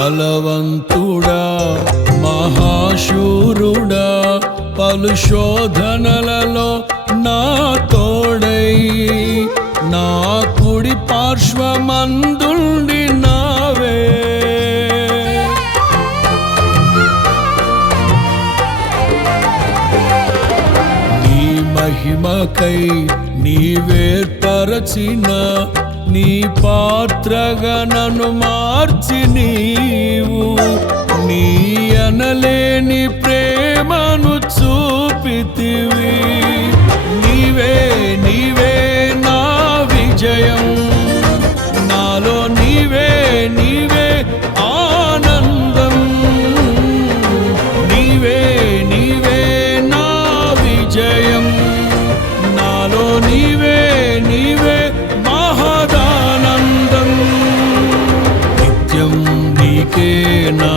బలవంతుడా మహాశూరుడా పలు శోధనలలో నా తోడై నా కుడి పార్శ్వమందుండి నావే నీ మహిమకై నీవేర్పరచిన నీ పాత్రగా నన్ను మార్చి నీవు నీ అనలేని ప్రేమను చూపితివి నీవే నీవే నా విజయం నాలో నీవే నీవే ఆనందం నీవే నీవే నా విజయం నాలో నీవే నీవే మహదానందం నిత్యం నీకే నా